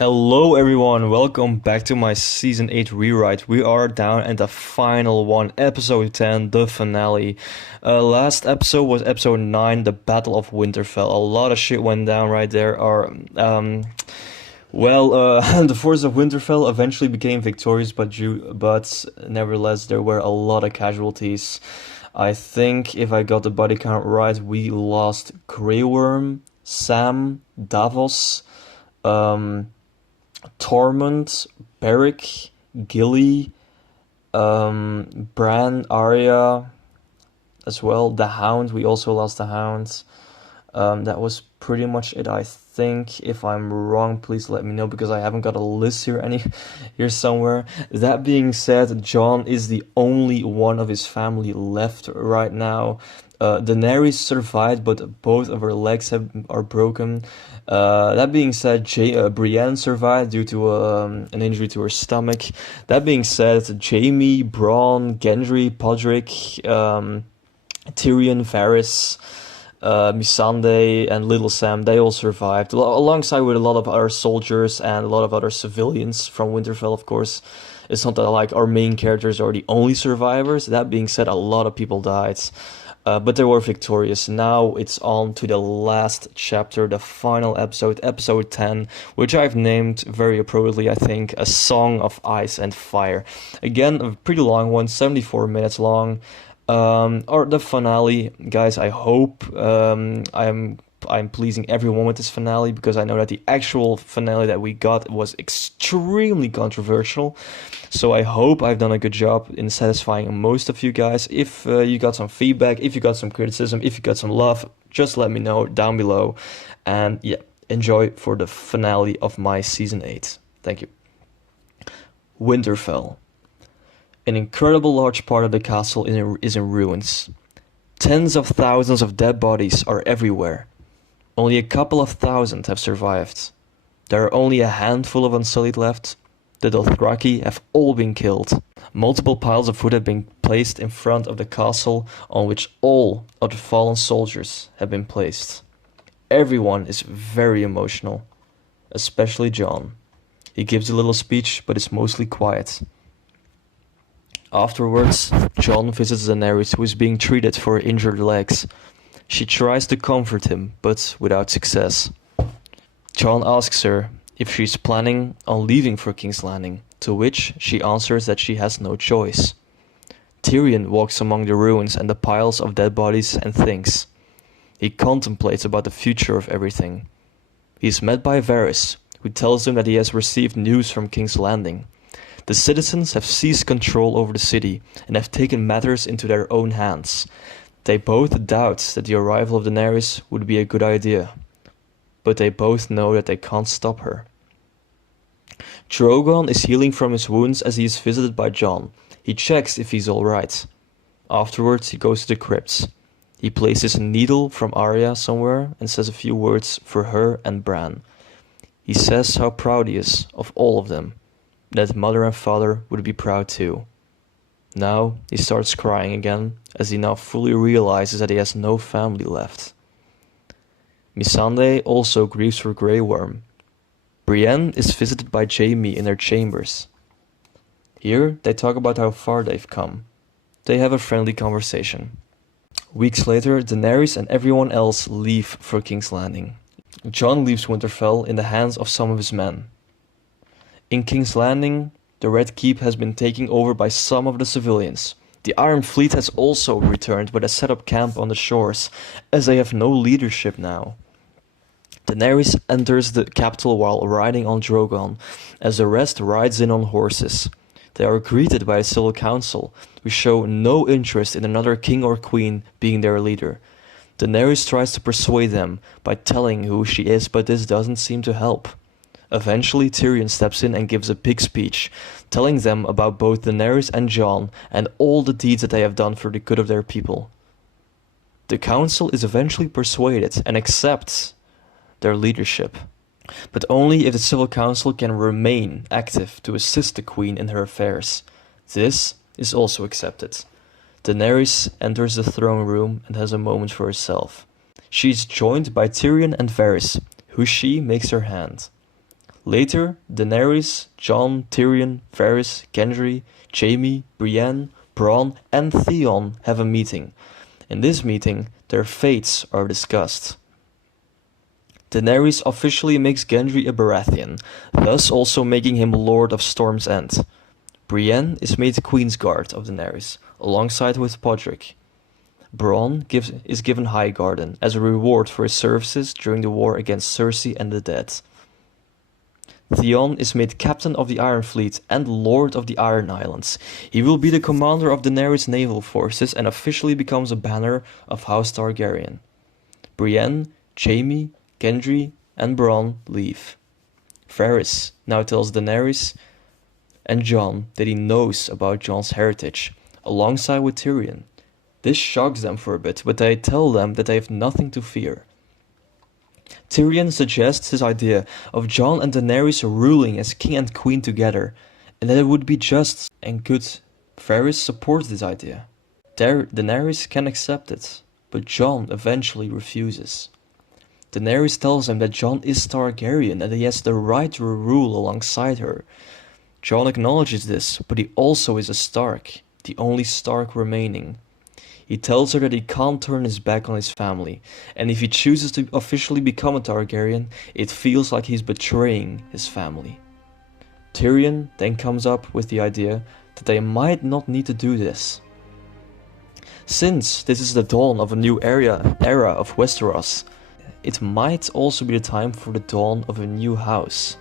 Hello everyone, welcome back to my Season 8 rewrite. We are down at the final one, episode 10, the finale. Last episode was episode 9, the Battle of Winterfell. A lot of shit went down right there. The forces of Winterfell eventually became victorious, but nevertheless there were a lot of casualties. I think if I got the body count right, we lost Grey Worm, Sam, Davos, Tormund, Beric, Gilly, Bran, Arya as well. The Hound, we also lost the Hound. That was pretty much it, I think. If I'm wrong, please let me know because I haven't got a list here somewhere. That being said, Jon is the only one of his family left right now. Daenerys survived, but both of her legs are broken. That being said, Brienne survived due to an injury to her stomach. That being said, Jaime, Bronn, Gendry, Podrick, Tyrion, Varys, Missandei, and Little Sam, they all survived, alongside with a lot of other soldiers and a lot of other civilians from Winterfell, of course. It's not that like our main characters are the only survivors. That being said, a lot of people died. But they were victorious. Now it's on to the last chapter, the final episode, episode 10, which I've named very appropriately, I think, A Song of Ice and Fire. Again, a pretty long one, 74 minutes long. Or the finale, guys. I hope I'm pleasing everyone with this finale, because I know that the actual finale that we got was extremely controversial. So I hope I've done a good job in satisfying most of you guys. If you got some feedback, if you got some criticism, if you got some love, just let me know down below. And yeah, enjoy for the finale of my Season 8. Thank you. Winterfell. An incredible large part of the castle is in ruins. Tens of thousands of dead bodies are everywhere. Only a couple of thousand have survived. There are only a handful of Unsullied left. The Dothraki have all been killed. Multiple piles of wood have been placed in front of the castle, on which all of the fallen soldiers have been placed. Everyone is very emotional, especially Jon. He gives a little speech, but is mostly quiet. Afterwards, Jon visits Daenerys, who is being treated for her injured legs. She tries to comfort him, but without success. Jon asks her if she's planning on leaving for King's Landing, to which she answers that she has no choice. Tyrion walks among the ruins and the piles of dead bodies and thinks. He contemplates about the future of everything. He is met by Varys, who tells him that he has received news from King's Landing. The citizens have seized control over the city and have taken matters into their own hands. They both doubt that the arrival of Daenerys would be a good idea, but they both know that they can't stop her. Drogon is healing from his wounds as he is visited by Jon. He checks if he's alright. Afterwards, he goes to the crypts. He places a needle from Arya somewhere and says a few words for her and Bran. He says how proud he is of all of them, that mother and father would be proud too. Now he starts crying again, as he now fully realizes that he has no family left. Missandei also grieves for Grey Worm. Brienne is visited by Jaime in their chambers. Here they talk about how far they've come. They have a friendly conversation. Weeks later, Daenerys and everyone else leave for King's Landing. Jon leaves Winterfell in the hands of some of his men. In King's Landing, the Red Keep has been taken over by some of the civilians. The Iron Fleet has also returned, but has set up camp on the shores, as they have no leadership now. Daenerys enters the capital while riding on Drogon, as the rest rides in on horses. They are greeted by the Civil Council, who show no interest in another king or queen being their leader. Daenerys tries to persuade them by telling who she is, but this doesn't seem to help. Eventually, Tyrion steps in and gives a big speech, telling them about both Daenerys and Jon and all the deeds that they have done for the good of their people. The council is eventually persuaded and accepts their leadership, but only if the Civil Council can remain active to assist the Queen in her affairs. This is also accepted. Daenerys enters the throne room and has a moment for herself. She is joined by Tyrion and Varys, who she makes her hand. Later, Daenerys, Jon, Tyrion, Varys, Gendry, Jaime, Brienne, Bronn and Theon have a meeting. In this meeting, their fates are discussed. Daenerys officially makes Gendry a Baratheon, thus also making him Lord of Storm's End. Brienne is made Queensguard of Daenerys, alongside with Podrick. Bronn is given Highgarden as a reward for his services during the war against Cersei and the dead. Theon is made Captain of the Iron Fleet and Lord of the Iron Islands. He will be the commander of Daenerys' naval forces and officially becomes a banner of House Targaryen. Brienne, Jaime, Gendry and Bronn leave. Varys now tells Daenerys and Jon that he knows about Jon's heritage, alongside with Tyrion. This shocks them for a bit, but they tell them that they have nothing to fear. Tyrion suggests his idea of Jon and Daenerys ruling as king and queen together, and that it would be just and good. Varys supports this idea. Daenerys can accept it, but Jon eventually refuses. Daenerys tells him that Jon is Targaryen and that he has the right to rule alongside her. Jon acknowledges this, but he also is a Stark, the only Stark remaining. He tells her that he can't turn his back on his family, and if he chooses to officially become a Targaryen, it feels like he's betraying his family. Tyrion then comes up with the idea that they might not need to do this. Since this is the dawn of a new era of Westeros, it might also be the time for the dawn of a new house.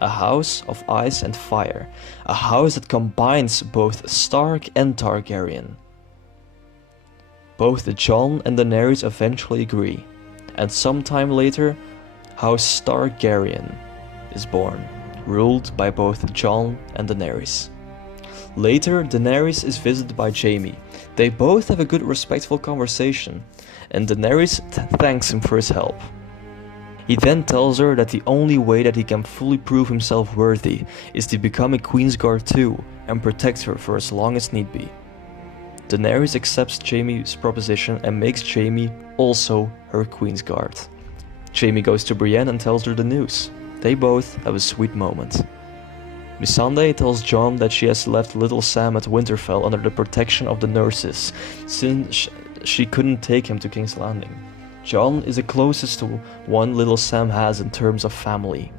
A house of ice and fire. A house that combines both Stark and Targaryen. Both Jon and Daenerys eventually agree, and sometime later, House Targaryen is born, ruled by both Jon and Daenerys. Later, Daenerys is visited by Jaime. They both have a good respectful conversation, and Daenerys thanks him for his help. He then tells her that the only way that he can fully prove himself worthy is to become a Queensguard too, and protect her for as long as need be. Daenerys accepts Jaime's proposition and makes Jaime also her Queensguard. Jaime goes to Brienne and tells her the news. They both have a sweet moment. Missandei tells Jon that she has left little Sam at Winterfell under the protection of the nurses, since she couldn't take him to King's Landing. Jon is the closest to one little Sam has in terms of family.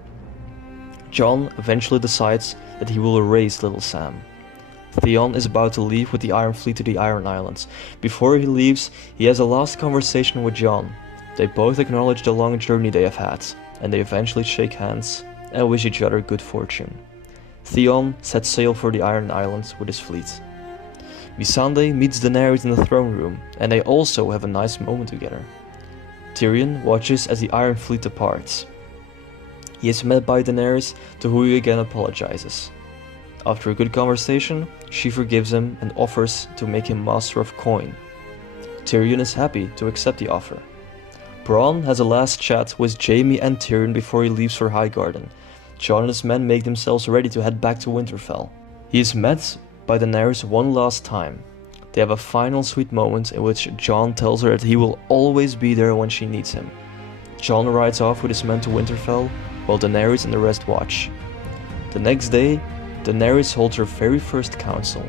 Jon eventually decides that he will erase little Sam. Theon is about to leave with the Iron Fleet to the Iron Islands. Before he leaves, he has a last conversation with Jon. They both acknowledge the long journey they have had, and they eventually shake hands and wish each other good fortune. Theon sets sail for the Iron Islands with his fleet. Missandei meets Daenerys in the throne room, and they also have a nice moment together. Tyrion watches as the Iron Fleet departs. He is met by Daenerys, to whom he again apologizes. After a good conversation, she forgives him and offers to make him Master of Coin. Tyrion is happy to accept the offer. Bronn has a last chat with Jaime and Tyrion before he leaves for Highgarden. Jon and his men make themselves ready to head back to Winterfell. He is met by Daenerys one last time. They have a final sweet moment in which Jon tells her that he will always be there when she needs him. Jon rides off with his men to Winterfell, while Daenerys and the rest watch. The next day, Daenerys holds her very first council.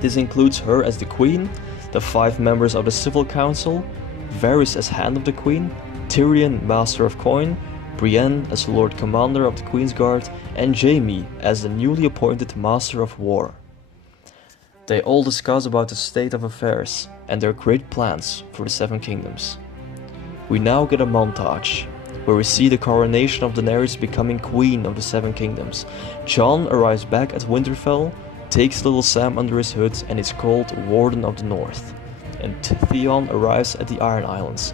This includes her as the queen, the 5 members of the Civil Council, Varys as Hand of the Queen, Tyrion Master of Coin, Brienne as Lord Commander of the Queensguard, and Jaime as the newly appointed Master of War. They all discuss about the state of affairs and their great plans for the 7 kingdoms. We now get a montage, where we see the coronation of Daenerys becoming Queen of the 7 kingdoms. Jon arrives back at Winterfell, takes little Sam under his hood and is called Warden of the North. And Theon arrives at the Iron Islands,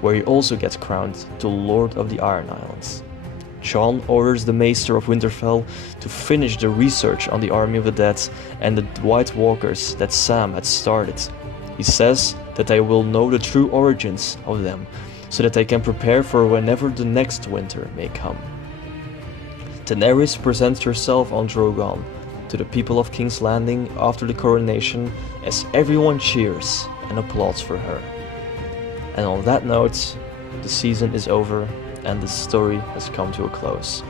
where he also gets crowned to Lord of the Iron Islands. Jon orders the Maester of Winterfell to finish the research on the Army of the Dead and the White Walkers that Sam had started. He says that they will know the true origins of them, so that they can prepare for whenever the next winter may come. Daenerys presents herself on Drogon to the people of King's Landing after the coronation, as everyone cheers and applauds for her. And on that note, the season is over and the story has come to a close.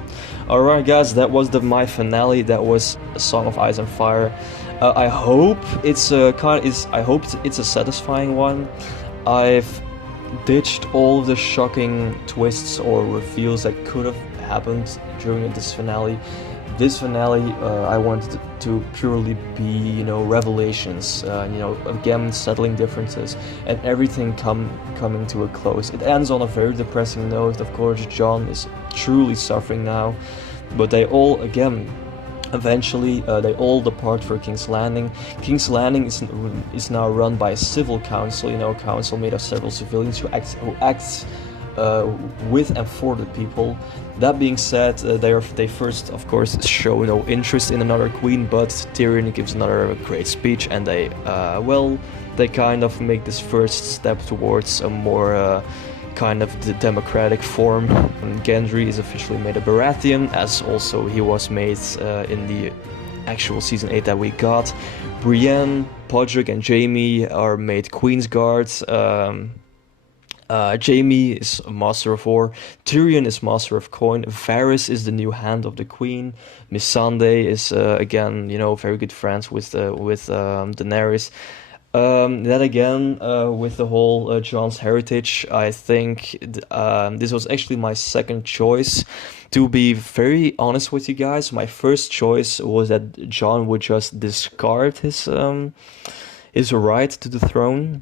Alright guys, that was my finale. That was A Song of Ice and Fire. I hope it's a satisfying one. I've ditched all of the shocking twists or reveals that could have happened during this finale. This finale, I wanted to purely be, revelations, again, settling differences, and everything coming to a close. It ends on a very depressing note. Of course, Jon is truly suffering now, but they all, again, eventually, they all depart for King's Landing. King's Landing is now run by a civil council, a council made of several civilians who act with and for the people. That being said, they first, of course, show no interest in another queen, but Tyrion gives another great speech, and they kind of make this first step towards a more kind of the democratic form. Gendry is officially made a Baratheon, as also he was made in the actual season 8 that we got. Brienne, Podrick, and Jaime are made Queensguards. Jaime is Master of War, Tyrion is Master of Coin, Varys is the new hand of the Queen, Missandei is again, very good friends with Daenerys. Then again, with the whole Jon's heritage, I think this was actually my second choice. To be very honest with you guys, my first choice was that Jon would just discard his right to the throne.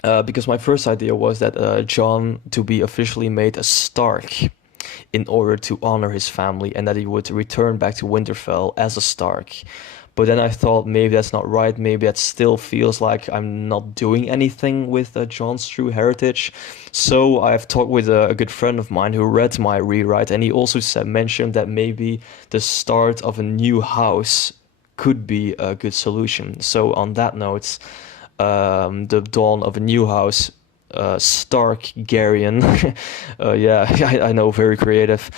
Because my first idea was that Jon to be officially made a Stark in order to honor his family, and that he would return back to Winterfell as a Stark. But then I thought maybe that's not right, maybe that still feels like I'm not doing anything with Jon's true heritage. So I've talked with a good friend of mine who read my rewrite, and he also mentioned that maybe the start of a new house could be a good solution. So on that note, the dawn of a new house, Starkgarian, I know, very creative,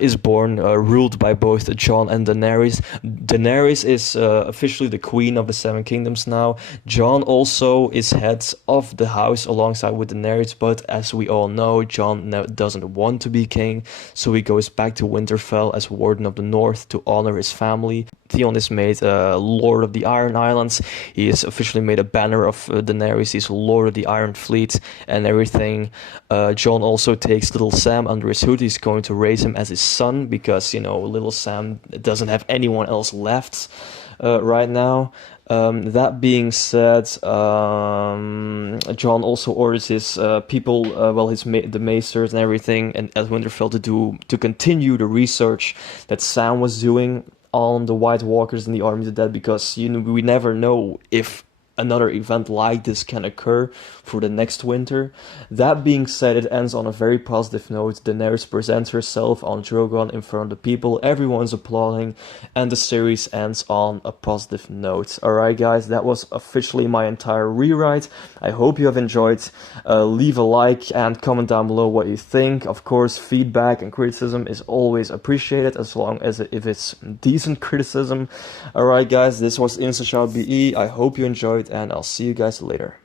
is born, ruled by both Jon and Daenerys. Daenerys is officially the queen of the Seven Kingdoms now. Jon also is head of the house alongside with Daenerys, but as we all know, Jon doesn't want to be king, so he goes back to Winterfell as Warden of the North to honor his family. Theon is made Lord of the Iron Islands. He is officially made a banner of Daenerys. He's Lord of the Iron Fleet and everything. Jon also takes little Sam under his hood. He's going to raise him as his son because, little Sam doesn't have anyone else left right now. That being said, Jon also orders his people, the maesters and everything, and at Winterfell to continue the research that Sam was doing on the White Walkers and the Army of the Dead, because we never know if another event like this can occur for the next winter. That being said, it ends on a very positive note. Daenerys presents herself on Drogon in front of the people, everyone's applauding, and the series ends on a positive note. Alright guys, that was officially my entire rewrite. I hope you have enjoyed. Leave a like and comment down below what you think. Of course, feedback and criticism is always appreciated, as long as if it's decent criticism. Alright guys, this was Insta BE. I hope you enjoyed, and I'll see you guys later.